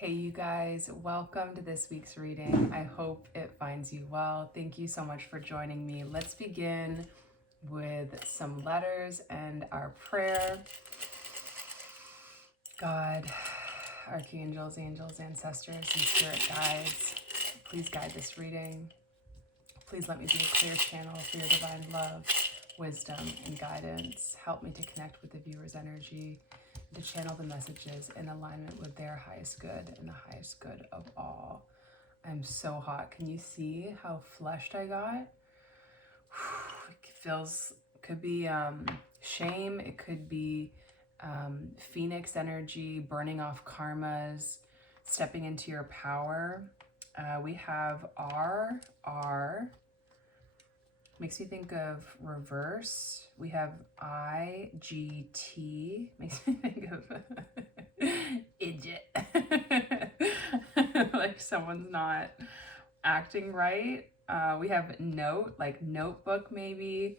Hey you guys, welcome to this week's reading. I hope it finds you well. Thank you so much for joining me. Let's begin with some letters and our prayer. God, archangels, angels, ancestors, and spirit guides, please guide this reading. Please let me be a clear channel for your divine love, wisdom, and guidance. Help me to connect with the viewer's energy, to channel the messages in alignment with their highest good and the highest good of all. I'm so hot. Can you see how flushed I got? It feels, could be shame. It could be phoenix energy, burning off karmas, stepping into your power. We have R, makes me think of reverse. We have IGT, makes me think of idiot. Like someone's not acting right. We have note, like notebook maybe.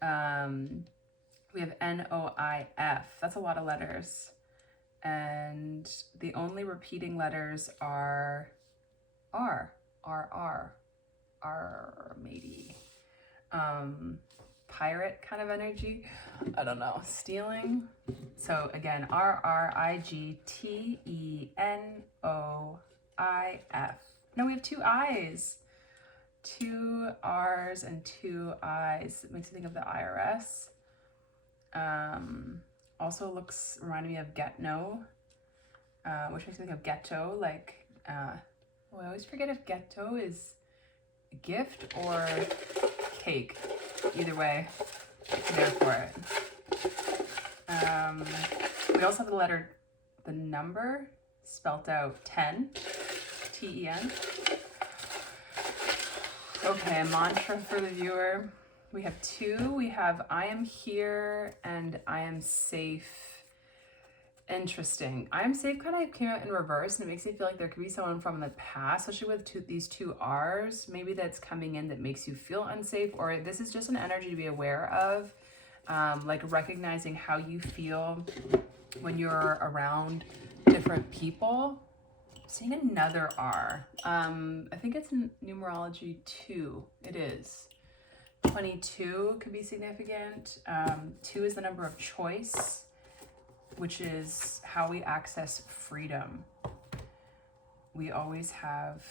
We have NOIF, that's a lot of letters. And the only repeating letters are R, maybe. Pirate kind of energy. I don't know. Stealing. So again, RRIGTENOIF. No, we have two I's. Two R's and two I's. It makes me think of the IRS. Also reminding me of Getno, which makes me think of ghetto. Like, I always forget if ghetto is a gift or cake. Either way, there for it. We also have the number spelt out 10, TEN. Okay, a mantra for the viewer. We have two. We have I am here and I am safe. Interesting. I am safe kind of came out in reverse, and it makes me feel like there could be someone from the past, especially with these two R's, maybe that's coming in that makes you feel unsafe, or this is just an energy to be aware of, like recognizing how you feel when you're around different people. Seeing another R. I think it's in numerology 2. It is. 22 could be significant. 2 is the number of choice, which is how we access freedom. We always have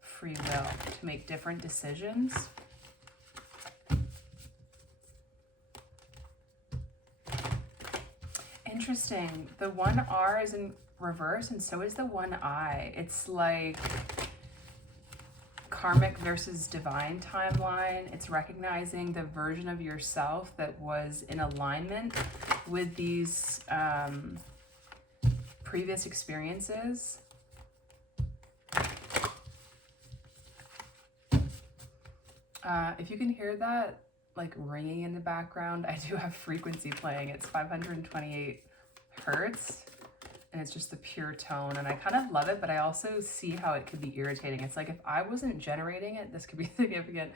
free will to make different decisions. Interesting. The one R is in reverse, and so is the one I. It's like karmic versus divine timeline. It's recognizing the version of yourself that was in alignment with these previous experiences. If you can hear that like ringing in the background, I do have frequency playing. It's 528 hertz, and it's just the pure tone, and I kind of love it, but I also see how it could be irritating. It's like if I wasn't generating it, this could be significant.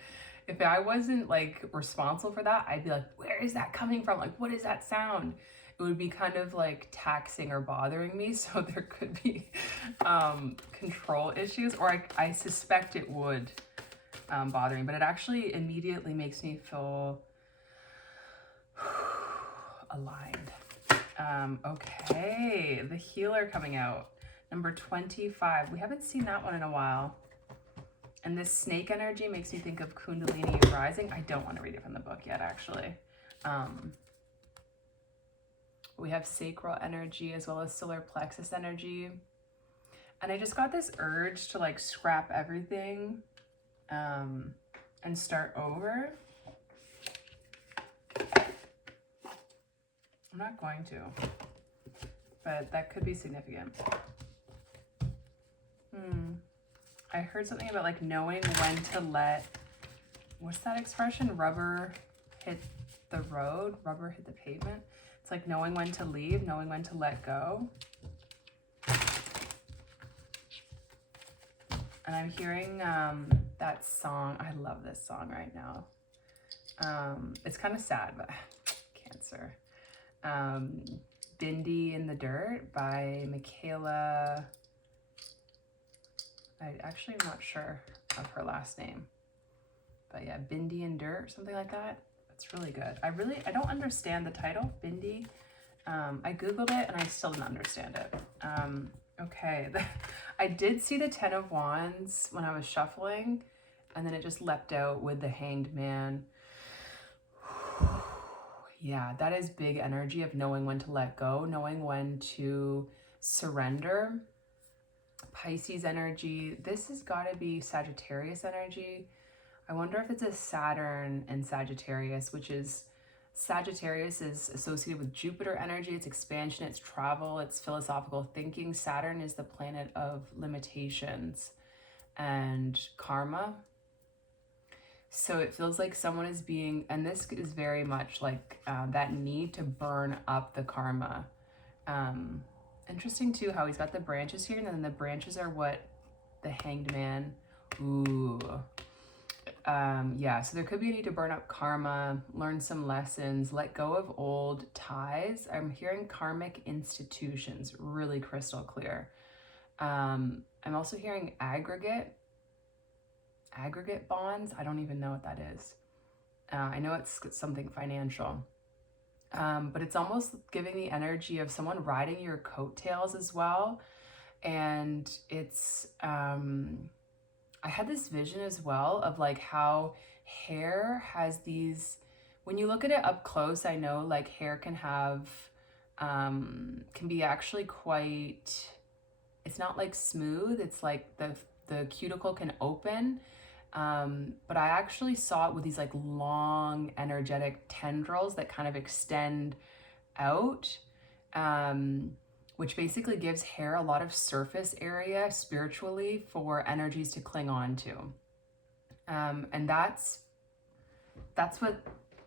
If I wasn't like responsible for that, I'd be like, where is that coming from? Like, what is that sound? It would be kind of like taxing or bothering me. So there could be control issues, or I suspect it would bother me, but it actually immediately makes me feel aligned. Okay, the healer coming out, number 25. We haven't seen that one in a while. And this snake energy makes me think of Kundalini rising. I don't want to read it from the book yet, actually. We have sacral energy as well as solar plexus energy. And I just got this urge to like scrap everything and start over. I'm not going to, but that could be significant. I heard something about like knowing when to let, what's that expression? Rubber hit the road, rubber hit the pavement. It's like knowing when to leave, knowing when to let go. And I'm hearing that song. I love this song right now. It's kind of sad, but Cancer. Bindi in the Dirt by Michaela. I actually am not sure of her last name. But yeah, Bindi in Dirt, something like that. It's really good. I don't understand the title, Bindi. I Googled it and I still didn't understand it. Okay, I did see the 10 of Wands when I was shuffling, and then it just leapt out with the Hanged Man. Yeah, that is big energy of knowing when to let go, knowing when to surrender. Pisces energy. This has got to be Sagittarius energy. I wonder if it's a Saturn and Sagittarius, which is, Sagittarius is associated with Jupiter energy. It's expansion, it's travel, it's philosophical thinking. Saturn is the planet of limitations and karma. So it feels like someone is being, and this is very much like that need to burn up the karma. Interesting too how he's got the branches here, and then the branches are what the Hanged Man. Ooh. Yeah, so there could be a need to burn up karma, learn some lessons, let go of old ties. I'm hearing karmic institutions, really crystal clear. I'm also hearing aggregate bonds. I don't even know what that is. I know it's something financial. But it's almost giving the energy of someone riding your coattails as well. And it's, I had this vision as well of like how hair has these, when you look at it up close, I know like hair can have, can be actually quite, it's not like smooth. It's like the cuticle can open. But I actually saw it with these like long energetic tendrils that kind of extend out, which basically gives hair a lot of surface area spiritually for energies to cling on to. And that's what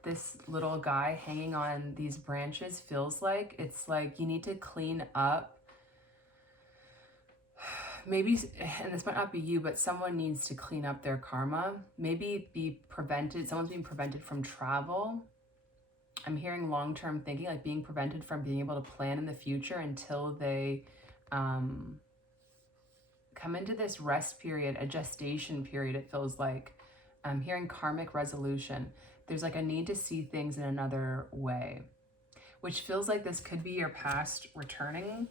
this little guy hanging on these branches feels like. It's like you need to clean up. Maybe, and this might not be you, but someone needs to clean up their karma. Maybe be prevented, someone's being prevented from travel. I'm hearing long-term thinking, like being prevented from being able to plan in the future until they come into this rest period, a gestation period, it feels like. I'm hearing karmic resolution. There's like a need to see things in another way, which feels like this could be your past returning.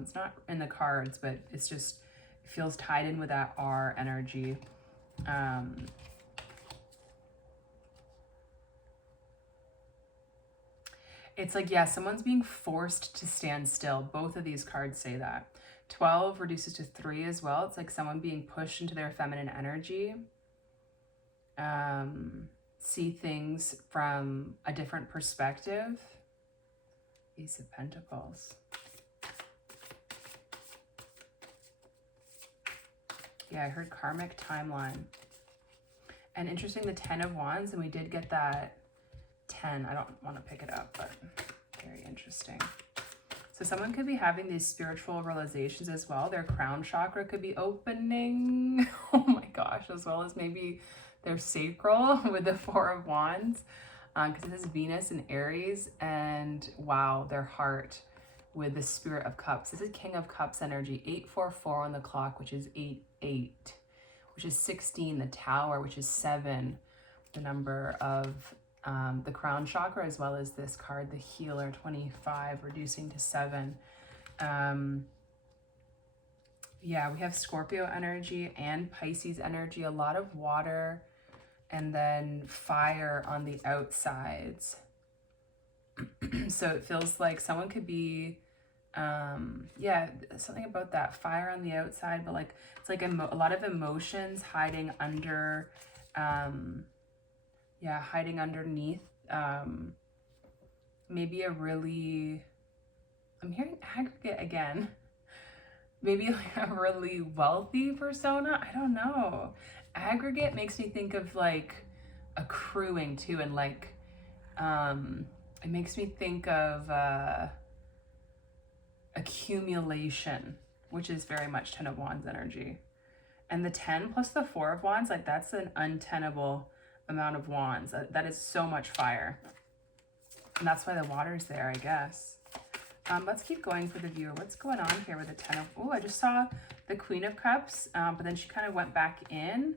It's not in the cards, but it's just, it feels tied in with that R energy. It's like, yeah, someone's being forced to stand still. Both of these cards say that. 12 reduces to 3 as well. It's like someone being pushed into their feminine energy. See things from a different perspective. Ace of Pentacles. Yeah, I heard karmic timeline. And interesting, the 10 of Wands, and we did get that 10. I don't want to pick it up, but very interesting. So someone could be having these spiritual realizations as well. Their crown chakra could be opening. Oh my gosh, as well as maybe their sacral with the 4 of Wands. Because this is Venus and Aries, and wow, their heart with the Spirit of Cups. This is King of Cups energy. 844 on the clock, which is 8, which is 16. The Tower, which is 7. The number of the crown chakra, as well as this card, the Healer, 25, reducing to 7. Yeah, we have Scorpio energy and Pisces energy, a lot of water, and then fire on the outsides. So it feels like someone could be, yeah, something about that fire on the outside, but like, it's like a lot of emotions hiding under, yeah, hiding underneath, maybe a really, I'm hearing aggregate again, maybe like a really wealthy persona. I don't know. Aggregate makes me think of like accruing too, and like, it makes me think of accumulation, which is very much 10 of Wands energy. And the 10 plus the 4 of Wands, like that's an untenable amount of wands. That is so much fire. And that's why the water's there, I guess. Let's keep going for the viewer. What's going on here with the 10 of... Oh, I just saw the Queen of Cups, but then she kind of went back in.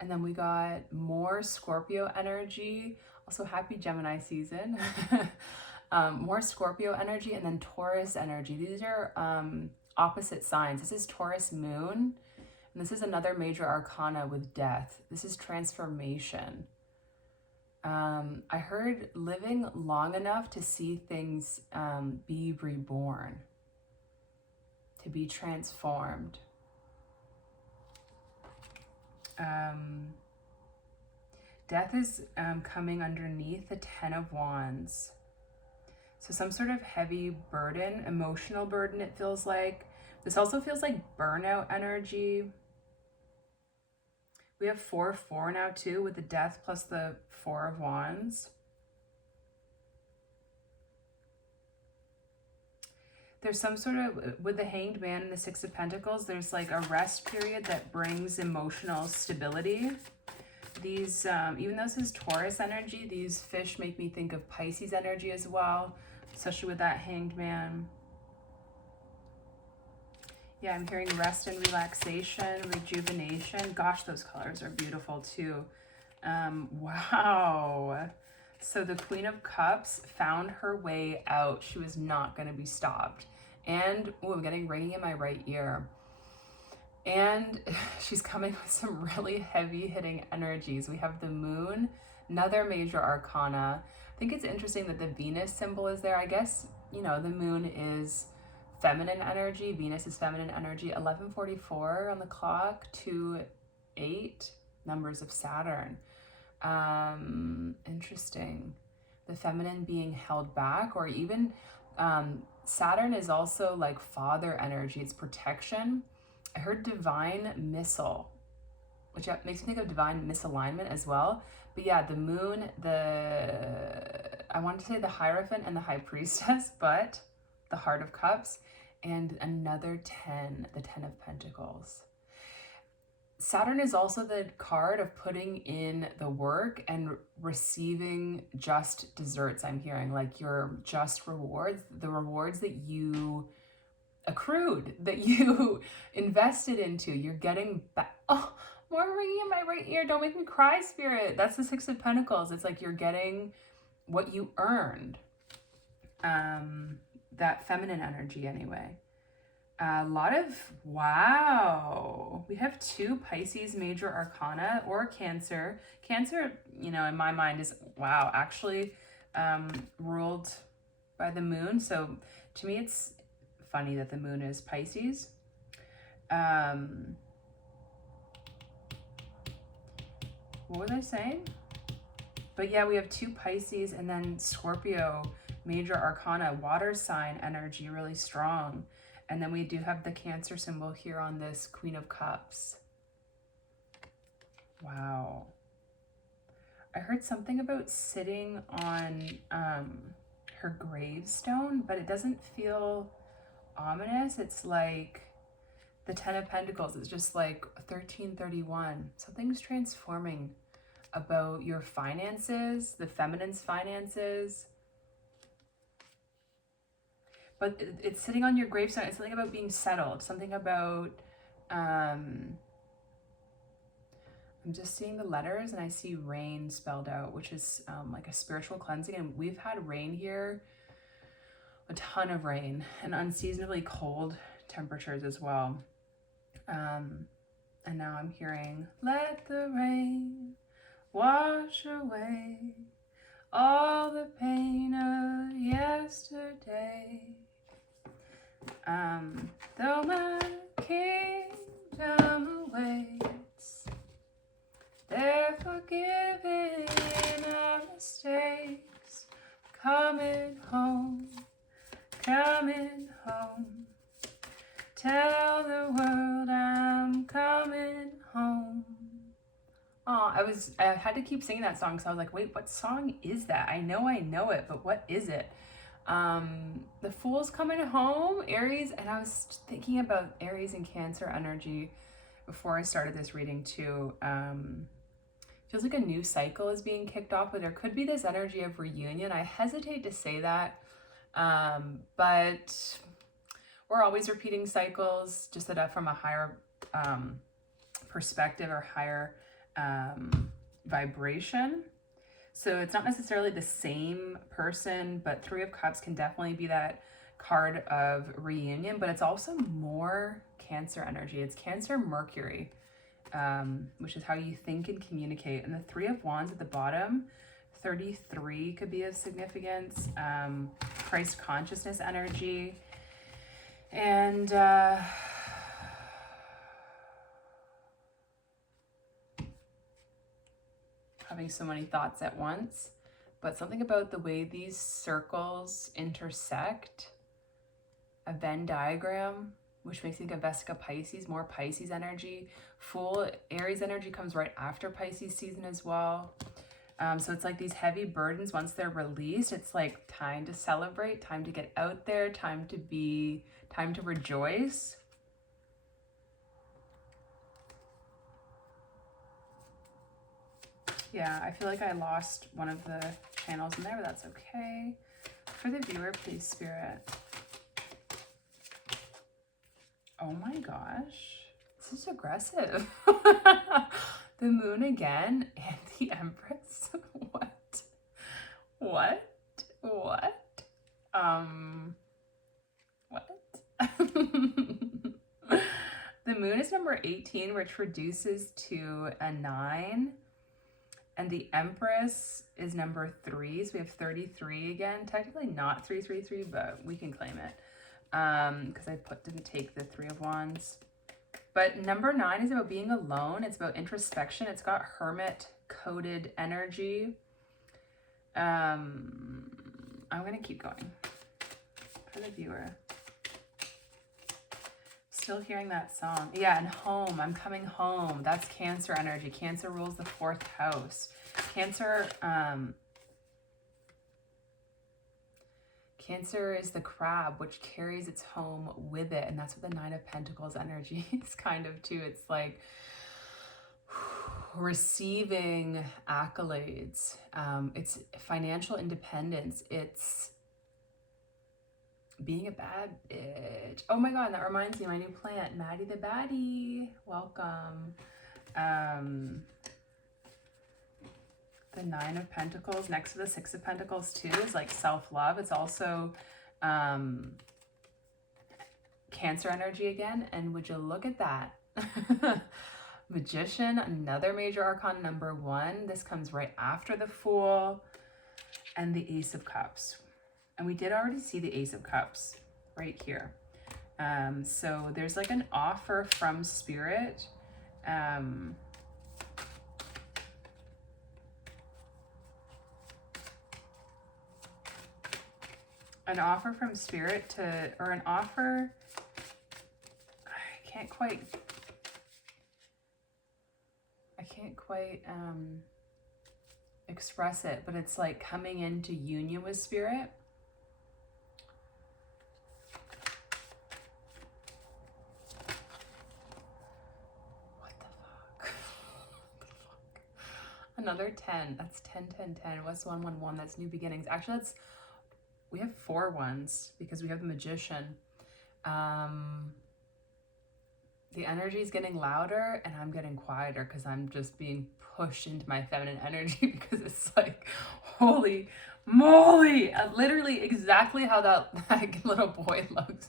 And then we got more Scorpio energy. Also, happy Gemini season. More Scorpio energy and then Taurus energy. These are opposite signs. This is Taurus moon. And this is another major arcana with death. This is transformation. I heard living long enough to see things be reborn, to be transformed. Death is coming underneath the 10 of Wands. So some sort of heavy burden, emotional burden, it feels like. This also feels like burnout energy. We have 4-4 now too, with the death plus the 4 of Wands. There's some sort of, with the Hanged Man and the 6 of Pentacles, there's like a rest period that brings emotional stability. These, even though this is Taurus energy, these fish make me think of Pisces energy as well, especially with that Hanged Man. Yeah, I'm hearing rest and relaxation, rejuvenation. Gosh, those colors are beautiful too. Wow. So the Queen of Cups found her way out. She was not going to be stopped. And, oh, I'm getting ringing in my right ear. And she's coming with some really heavy hitting energies. We have the moon, another major arcana. I think it's interesting that the Venus symbol is there. I guess, you know, the moon is feminine energy. Venus is feminine energy. 11:44 on the clock, 2:08, numbers of Saturn. Interesting. The feminine being held back, or even Saturn is also like father energy. It's protection. I heard divine missile, which makes me think of divine misalignment as well. But yeah, the moon, I wanted to say the Hierophant and the High Priestess, but the Heart of Cups, and another 10, the 10 of Pentacles. Saturn is also the card of putting in the work and receiving just desserts, I'm hearing, like your just rewards, the rewards that you accrued, that you invested into, you're getting back. Oh, more ringing in my right ear. Don't make me cry, Spirit. That's the 6 of Pentacles. It's like you're getting what you earned. That feminine energy anyway. A lot of, wow. We have 2 Pisces major arcana, or Cancer. Cancer, you know, in my mind is, wow, actually ruled by the moon. So to me, it's funny that the moon is Pisces. What was I saying? But yeah, we have 2 Pisces and then Scorpio, major arcana, water sign energy, really strong. And then we do have the Cancer symbol here on this Queen of Cups. Wow. I heard something about sitting on her gravestone, but it doesn't feel ominous. It's like the 10 of Pentacles. It's just like 1331. Something's transforming about your finances, the feminine's finances. But it's sitting on your gravestone. It's something about being settled. Something about, I'm just seeing the letters and I see rain spelled out, which is like a spiritual cleansing. And we've had rain here, a ton of rain, and unseasonably cold temperatures as well. And now I'm hearing, let the rain wash away all the pain of yesterday. Though my kingdom awaits, they're forgiven our mistakes. Coming home, tell the world I'm coming home. Oh, I had to keep singing that song because I was like, wait, what song is that? I know it, but what is it? The Fool's coming home, Aries, and I was thinking about Aries and Cancer energy before I started this reading too. Feels like a new cycle is being kicked off, but there could be this energy of reunion. I hesitate to say that But we're always repeating cycles, just that from a higher perspective or higher vibration. So it's not necessarily the same person, but Three of Cups can definitely be that card of reunion, but it's also more Cancer energy. It's Cancer Mercury, which is how you think and communicate. And the Three of Wands at the bottom, 33 could be of significance. Christ consciousness energy. And having so many thoughts at once, but something about the way these circles intersect, a Venn diagram, which makes me think of Vesica Pisces, more Pisces energy. Full Aries energy comes right after Pisces season as well. So it's like these heavy burdens, once they're released, it's like time to celebrate, time to get out there, time to rejoice. Yeah, I feel like I lost one of the channels in there, but that's okay. For the viewer, please, Spirit. Oh my gosh, this is aggressive. The Moon again and the Empress. What? What? The Moon is number 18, which reduces to a 9. And the Empress is number 3, so we have 33 again. Technically not 333, but we can claim it. Because I didn't take the Three of Wands. But number 9 is about being alone. It's about introspection. It's got hermit-coded energy. I'm going to keep going for the viewer. Still hearing that song. Yeah, and home. I'm coming home. That's Cancer energy. Cancer rules the 4th house. Cancer is the crab, which carries its home with it. And that's what the 9 of Pentacles energy is kind of too. It's like receiving accolades. It's financial independence. It's being a bad bitch. Oh my God, that reminds me, my new plant, Maddie the Baddie. Welcome. The 9 of Pentacles next to the 6 of Pentacles too is like self-love. It's also Cancer energy again. And would you look at that? Magician, another major arcana, number 1. This comes right after the Fool and the Ace of Cups. And we did already see the Ace of Cups right here. So there's like an offer from Spirit. An offer from Spirit or an offer, I can't quite express it, but it's like coming into union with Spirit. Another 10. That's 10, 10, 10. What's 1, 1, 1? That's new beginnings. Actually, we have 4 ones because we have the Magician. The energy is getting louder and I'm getting quieter because I'm just being pushed into my feminine energy because it's like, holy moly, literally exactly how that like, little boy looks.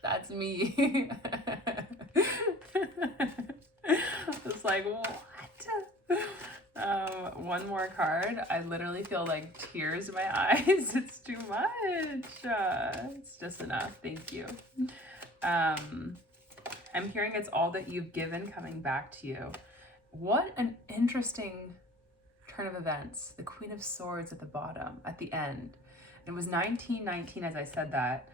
That's me. It's like, what? One more card. I literally feel like tears in my eyes. It's too much. It's just enough. Thank you. I'm hearing it's all that you've given coming back to you. What an interesting turn of events. The Queen of Swords at the bottom, at the end. It was 1919 as I said that.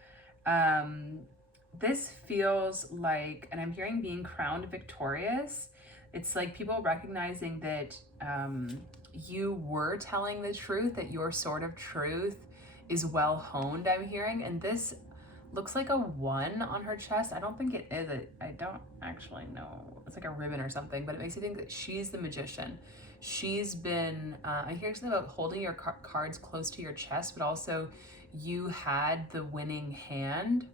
This feels like, and I'm hearing being crowned victorious. It's like people recognizing that you were telling the truth, that your sword of truth is well honed, I'm hearing. And this looks like a 1 on her chest. I don't think it is. I don't actually know. It's like a ribbon or something, but it makes me think that she's the Magician. She's been, I hear something about holding your cards close to your chest, but also you had the winning hand.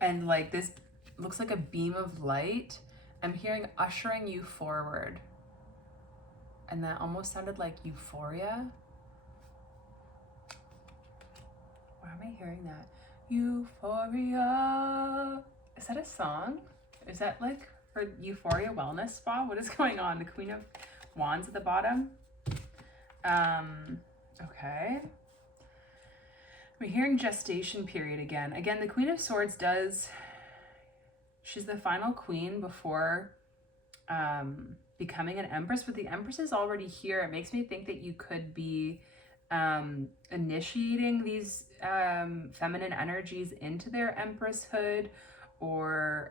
And like this looks like a beam of light. I'm hearing ushering you forward. And that almost sounded like euphoria. Why am I hearing that? Euphoria. Is that a song? Is that like for Euphoria Wellness Spa? What is going on? The Queen of Wands at the bottom. Okay. I'm hearing gestation period again. Again, the Queen of Swords she's the final queen before becoming an empress, but the empress is already here. It makes me think that you could be initiating these feminine energies into their empresshood, or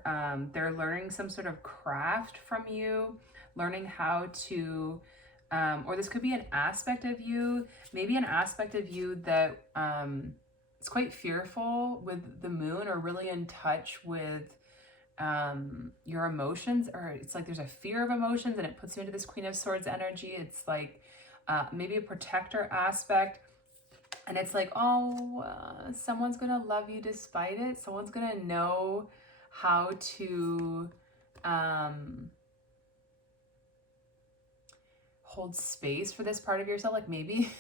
they're learning some sort of craft from you, learning how to, or this could be an aspect of you, maybe an aspect of you that is quite fearful with the moon, or really in touch with your emotions, or it's like there's a fear of emotions and it puts you into this Queen of Swords energy. It's like maybe a protector aspect, and it's like, oh, someone's gonna love you despite it. Someone's gonna know how to hold space for this part of yourself. Like maybe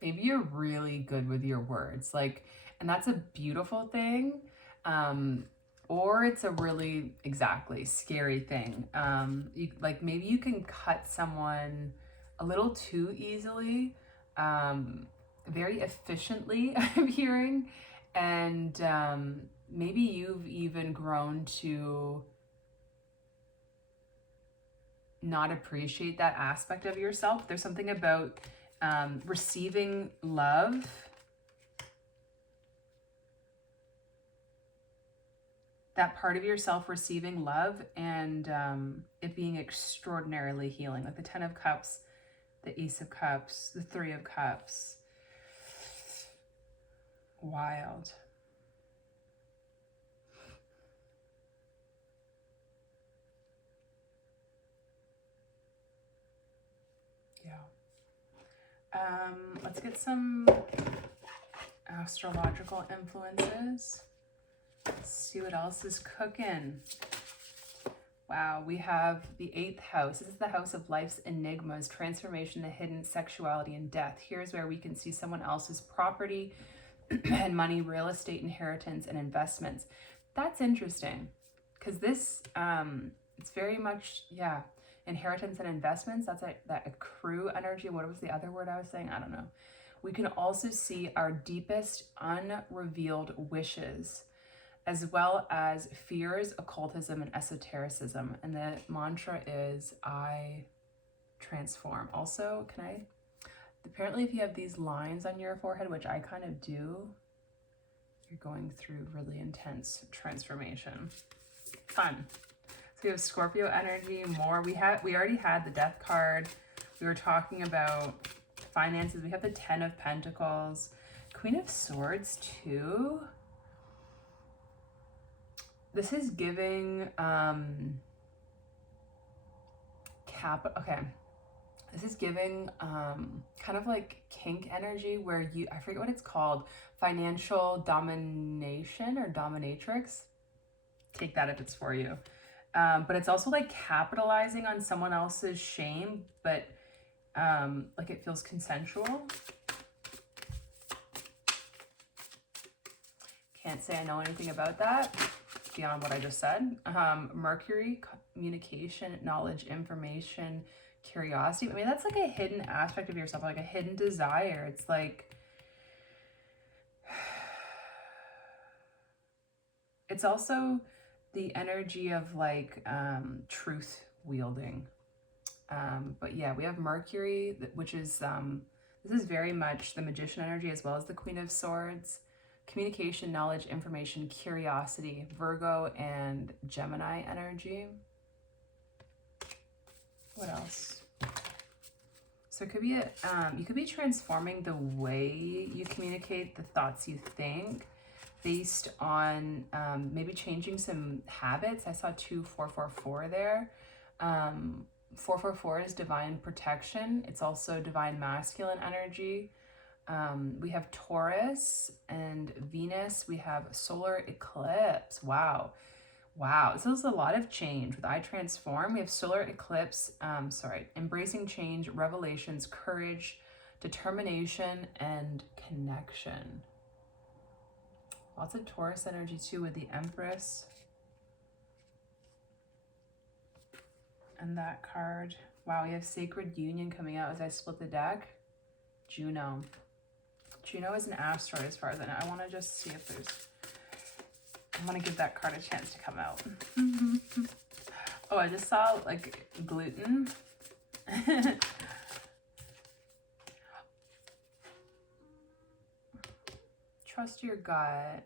maybe you're really good with your words, like, and that's a beautiful thing. Or it's a really, exactly, scary thing. Like maybe you can cut someone a little too easily, very efficiently, I'm hearing. And maybe you've even grown to not appreciate that aspect of yourself. There's something about receiving love. That part of yourself receiving love, and it being extraordinarily healing. Like the 10 of Cups, the Ace of Cups, the 3 of Cups. Wild. Yeah. Let's get some astrological influences. Let's see what else is cooking. Wow, we have the 8th house. This is the house of life's enigmas, transformation, the hidden, sexuality, and death. Here's where we can see someone else's property and money, real estate, inheritance, and investments. That's interesting, because this, it's very much, yeah, inheritance and investments. That's that accrue energy. What was the other word I was saying? I don't know. We can also see our deepest unrevealed wishes, as well as fears, occultism, and esotericism. And the mantra is, I transform. Also, apparently if you have these lines on your forehead, which I kind of do, you're going through really intense transformation. Fun. So we have Scorpio energy, more. We already had the Death card. We were talking about finances. We have the 10 of Pentacles. Queen of Swords too. This is giving this is giving kind of like kink energy, where I forget what it's called, financial domination or dominatrix. Take that if it's for you. But it's also like capitalizing on someone else's shame, but like it feels consensual. Can't say I know anything about that beyond what I just said. Mercury, communication, knowledge, information, curiosity. I mean, that's like a hidden aspect of yourself, like a hidden desire. It's like, it's also the energy of like truth wielding. But yeah, we have Mercury, which is, this is very much the Magician energy, as well as the Queen of Swords. Communication, knowledge, information, curiosity, Virgo and Gemini energy. What else? So it could be you could be transforming the way you communicate, the thoughts you think, based on maybe changing some habits. I saw 2444 there. 444 is divine protection. It's also divine masculine energy. We have Taurus and Venus. We have solar eclipse. Wow. Wow. So there's a lot of change with I Transform. We have solar eclipse, embracing change, revelations, courage, determination, and connection. Lots of Taurus energy too with the Empress. And that card. Wow, we have Sacred Union coming out as I split the deck. Juno. Juno is an asteroid as far as I know. I want to just see if there's... I want to give that card a chance to come out. Oh, I just saw like gluten. Trust your gut.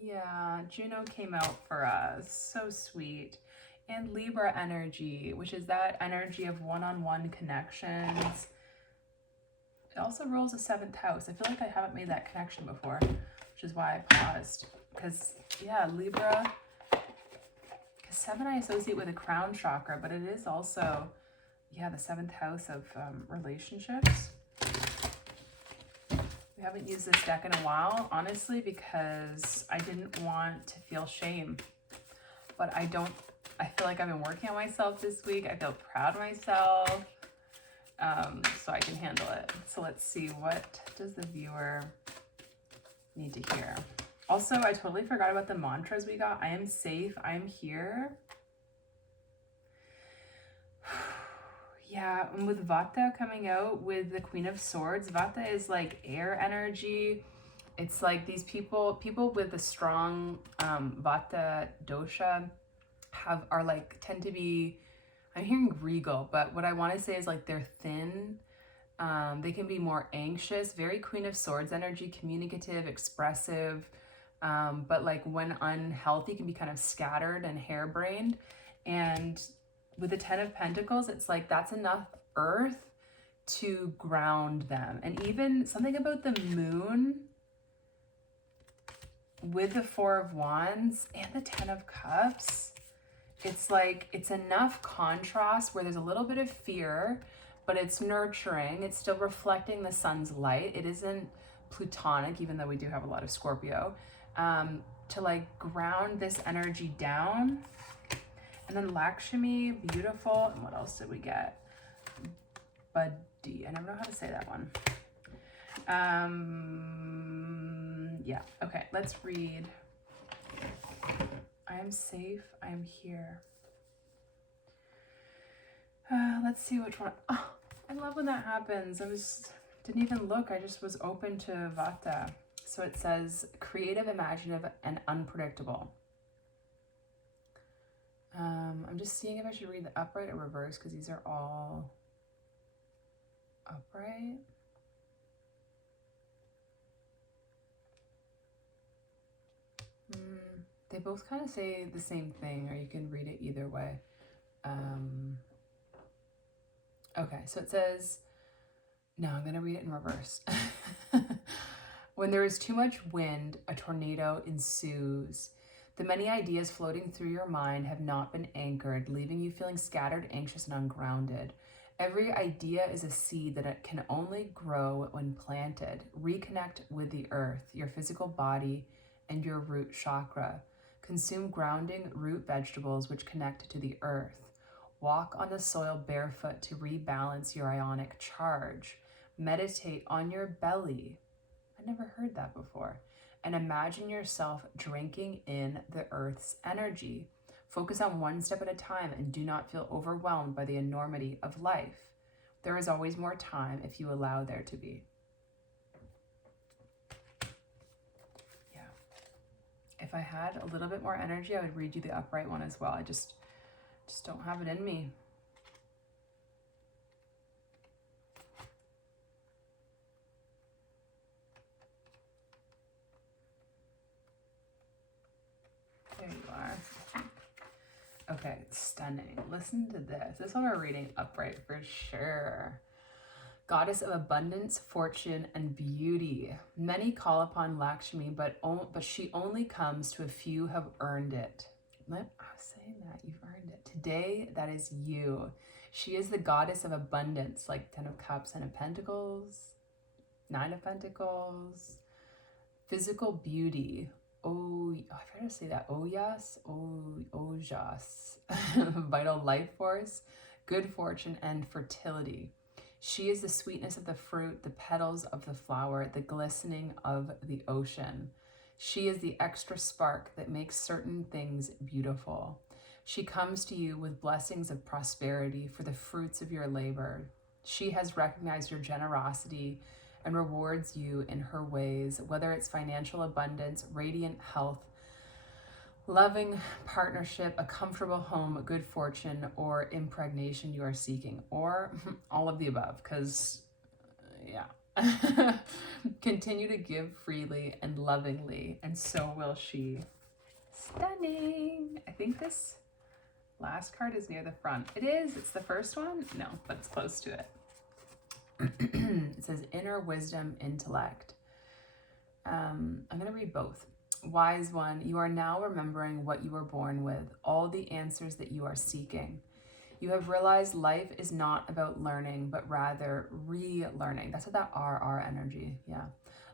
Yeah, Juno came out for us. So sweet. And Libra energy, which is that energy of one-on-one connections. It also rules the 7th house. I feel like I haven't made that connection before, which is why I paused. Because, yeah, Libra, because 7 I associate with the crown chakra, but it is also, yeah, the 7th house of relationships. We haven't used this deck in a while, honestly, because I didn't want to feel shame. But I feel like I've been working on myself this week. I feel proud of myself. So I can handle it. So let's see, what does the viewer need to hear? Also, I totally forgot about the mantras we got. I am safe. I am here. Yeah, and with Vata coming out with the Queen of Swords, Vata is like air energy. It's like these people with the strong Vata dosha tend to be, I'm hearing regal, but what I want to say is like they're thin. They can be more anxious, very Queen of Swords energy, communicative, expressive, but like when unhealthy can be kind of scattered and harebrained. And with the 10 of Pentacles, it's like that's enough earth to ground them. And even something about the moon with the 4 of Wands and the 10 of Cups, it's like it's enough contrast where there's a little bit of fear, but it's nurturing. It's still reflecting the sun's light. It isn't plutonic, even though we do have a lot of Scorpio, to like ground this energy down. And then Lakshmi, beautiful. And what else did we get? Buddy. I never know how to say that one. Yeah. Okay, let's read. I am safe. I am here. Let's see which one. Oh, I love when that happens. Didn't even look. I just was open to Vata. So it says creative, imaginative, and unpredictable. I'm just seeing if I should read the upright or reverse because these are all upright. They both kind of say the same thing, or you can read it either way. Okay, so it says, no, I'm going to read it in reverse. When there is too much wind, a tornado ensues. The many ideas floating through your mind have not been anchored, leaving you feeling scattered, anxious, and ungrounded. Every idea is a seed that it can only grow when planted. Reconnect with the earth, your physical body, and your root chakra. Consume grounding root vegetables which connect to the earth. Walk on the soil barefoot to rebalance your ionic charge. Meditate on your belly. I never heard that before. And imagine yourself drinking in the earth's energy. Focus on one step at a time and do not feel overwhelmed by the enormity of life. There is always more time if you allow there to be. Yeah. If I had a little bit more energy, I would read you the upright one as well. I just don't have it in me. There you are. Okay, stunning. Listen to this. This one we're reading upright for sure. Goddess of abundance, fortune, and beauty. Many call upon Lakshmi, but she only comes to a few who have earned it. I was saying that, you've earned it. Today, that is you. She is the goddess of abundance, like 10 of Cups, 10 of Pentacles. Nine of Pentacles. Physical beauty. Oh, I forgot to say that. Ojas. Ojas. Vital life force. Good fortune and fertility. She is the sweetness of the fruit, the petals of the flower, the glistening of the ocean. She is the extra spark that makes certain things beautiful. She comes to you with blessings of prosperity for the fruits of your labor. She has recognized your generosity and rewards you in her ways, whether it's financial abundance, radiant health, loving partnership, a comfortable home, good fortune, or impregnation you are seeking, or all of the above, because, yeah. Continue to give freely and lovingly, and so will she. Stunning. I think this last card is near the front. It is. It's the first one. No, but it's close to it. It says inner wisdom, intellect. I'm going to read both. Wise one, you are now remembering what you were born with, all the answers that you are seeking. You have realized life is not about learning, but rather relearning. That's what that RR energy, yeah.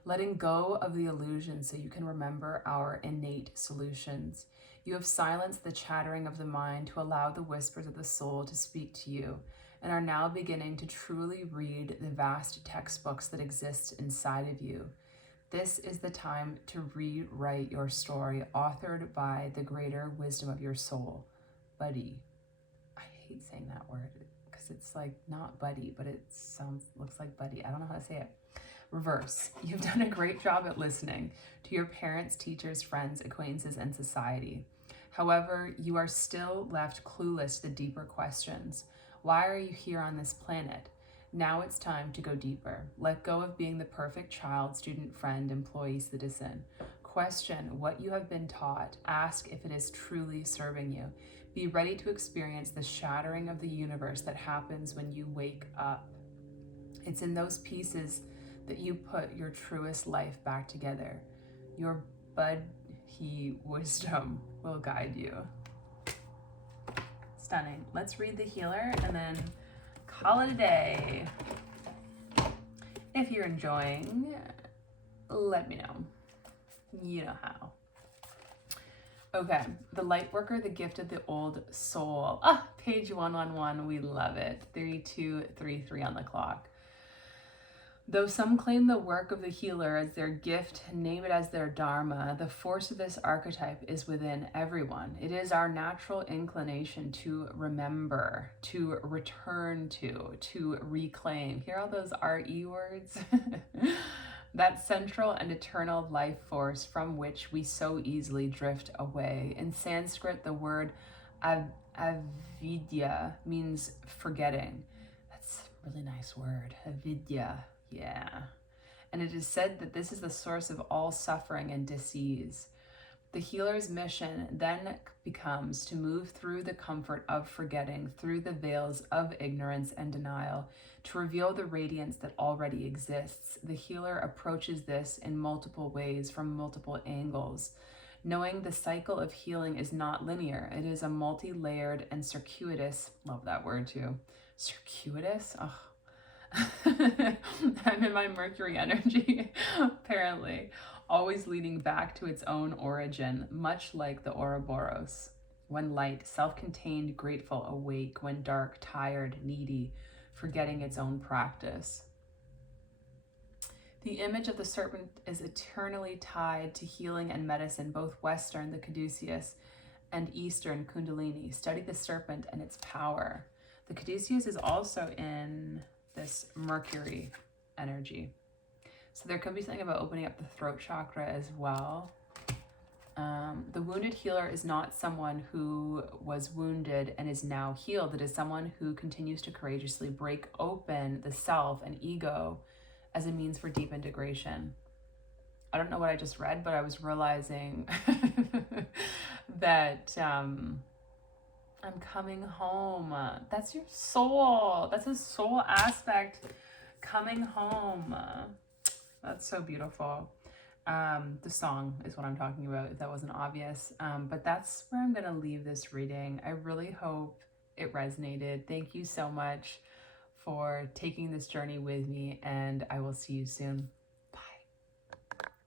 Letting go of the illusion so you can remember our innate solutions. You have silenced the chattering of the mind to allow the whispers of the soul to speak to you, and are now beginning to truly read the vast textbooks that exist inside of you. This is the time to rewrite your story, authored by the greater wisdom of your soul. Buddy. I hate saying that word because it's like not buddy, but it looks like buddy. I don't know how to say it. Reverse. You've done a great job at listening to your parents, teachers, friends, acquaintances, and society. However, you are still left clueless to the deeper questions. Why are you here on this planet? Now it's time to go deeper. Let go of being the perfect child, student, friend, employee, citizen. Question what you have been taught. Ask if it is truly serving you. Be ready to experience the shattering of the universe that happens when you wake up. It's in those pieces that you put your truest life back together. Your Budhi wisdom will guide you. Stunning. Let's read the healer and then call it a day. If you're enjoying, let me know. You know how. Okay, the light worker, the gift of the old soul. Ah, page 111, we love it. 3233 on the clock. Though some claim the work of the healer as their gift and name it as their dharma, the force of this archetype is within everyone. It is our natural inclination to remember, to return to reclaim. Hear all those RE words? That central and eternal life force from which we so easily drift away. In Sanskrit, the word avidya means forgetting. That's a really nice word, avidya. Yeah. And it is said that this is the source of all suffering and disease. The healer's mission then becomes to move through the comfort of forgetting, through the veils of ignorance and denial, to reveal the radiance that already exists. The healer approaches this in multiple ways, from multiple angles. Knowing the cycle of healing is not linear. It is a multi-layered and circuitous, love that word too, circuitous? Oh. I'm in my Mercury energy, apparently, always leading back to its own origin, much like the Ouroboros. When light, self-contained, grateful, awake, when dark, tired, needy, forgetting its own practice. The image of the serpent is eternally tied to healing and medicine, both Western, the Caduceus, and Eastern, Kundalini. Study the serpent and its power. The Caduceus is also in this Mercury energy. So there could be something about opening up the throat chakra as well. The wounded healer is not someone who was wounded and is now healed. It is someone who continues to courageously break open the self and ego as a means for deep integration. I don't know what I just read, but I was realizing that I'm coming home. That's your soul. That's a soul aspect coming home. That's so beautiful. The song is what I'm talking about, if that wasn't obvious. But that's where I'm going to leave this reading. I really hope it resonated. Thank you so much for taking this journey with me, and I will see you soon.